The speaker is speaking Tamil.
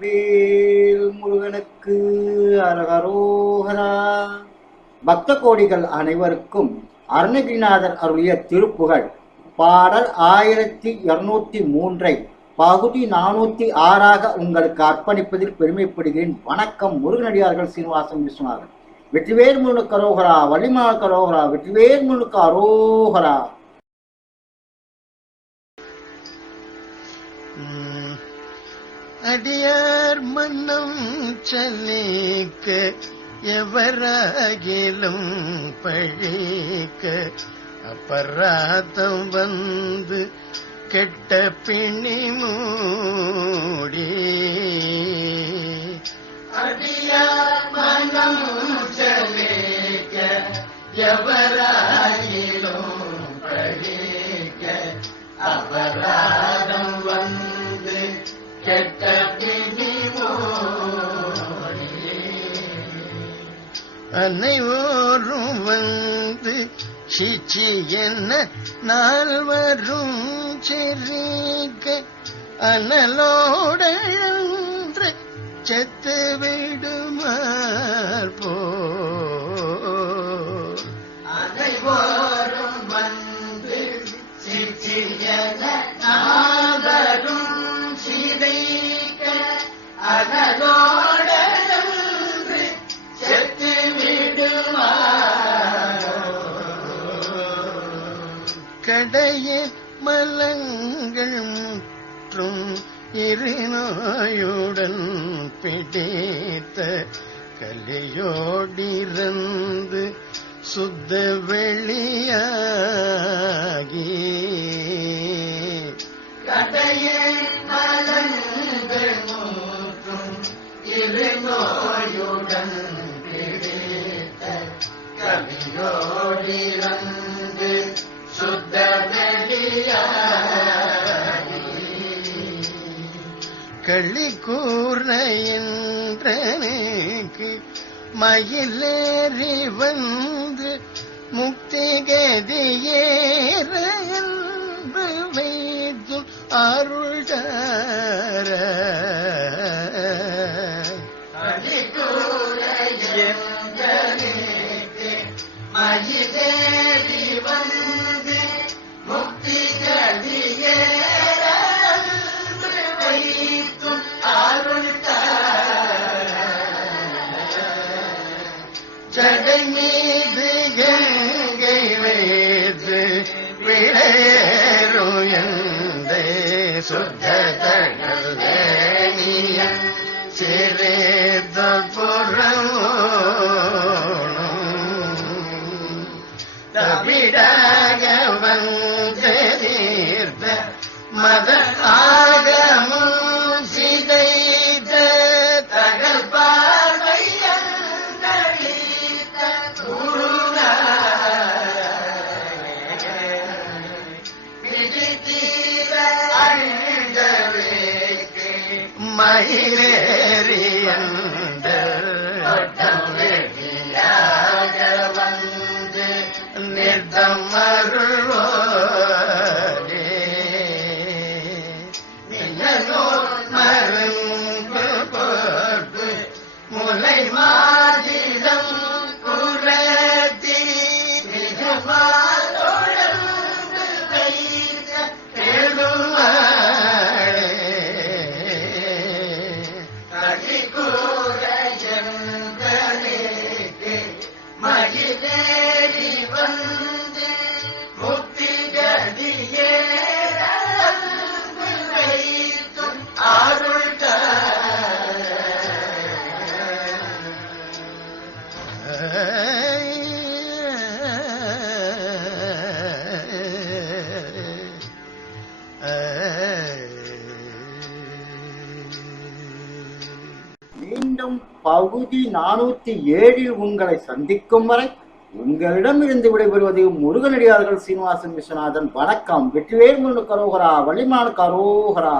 வெற்றிவேல் முருகனுக்கு அரகரோகரா. பக்த கோடிகள் அனைவருக்கும் அருணகிரிநாதர் அருளிய திருப்புகழ் பாடல் 1203 பகுதி 406 உங்களுக்கு அர்ப்பணிப்பதில் பெருமைப்படுகிறேன். வணக்கம். முருகனடியார்கள் சீனிவாசன் விஸ்வநாதன். வெற்றிவேல் முருகனுக்கு அரோகரா, வள்ளிமானுக்கு அரோகரா, வெற்றிவேல் முருகனுக்கு அரோகரா. அடியார் மன்னம் சலிக்க எவராகிலும் பழிக்க அபராதம் வந்து கெட்ட பிணி மூடி. அடியார் மன்னம் சலிக்க எவராகிலும் பழிக்க அபராதம் வந்து கெட்ட பிணி மூடி. அனைவரும் வந்து சிச்சி என்ன நால்வரும் செரிக்க அனலோடன்று செத்து விடுமார் போ. அனைவரும் வந்து சிச்சி என்ன நால்வரும் அனலோடன்று செத்து விடுமார். கடைய மலங்கள் முற்றும் இருநோயுடன் பிடித்த கலையோடிருந்து சுத்த வெளியாகி. கடைய மலங்கள் முற்றும் இருநோயுடன் பிடித்த கலையோடிருந்து சுத்த வெளியாகி. களி கூர்ன என்றனுக்கு மயிலேறி வந்து முக்தி கதியேற என்று வைத்து அருள்தார. களி கூர்ன என்றனுக்கு மயிலேறி வந்து முக்தி கதியேற என்று வைத்து அருள்தார. ஜடை மீது கங்கை வைத்து விடையருயந்த சுத்த தகவலிய சிறேத புறமோனும் தவிடாக வந்தீர்த்த மத ஆகமும் சிதைத்த தகல் பார்வையந்தளித்த குருநாதீர அழுதவேக்கு மயிலேறியந்த வெற்றியாக வந்து நிர்தம் அருள்வோரே. மருந்து போட்டு முலை மாதிரம் குரத்தி மிகமாதொழந்து வைத்த பெருமாளே. கடி கூற என்பதற்கு மகிழேறி வந்து முக்தி கதியேற வைத்தும் அருள்தார. மீண்டும் பகுதி 407 உங்களை சந்திக்கும் வரை உங்களிடமிருந்து விடைபெறுவது முருகனடியார்கள் சீனிவாசன் விஸ்வநாதன். வணக்கம். வெற்றிவேல் முருகனுக்கு அரோகரா, வள்ளிமானுக்கு அரோகரா.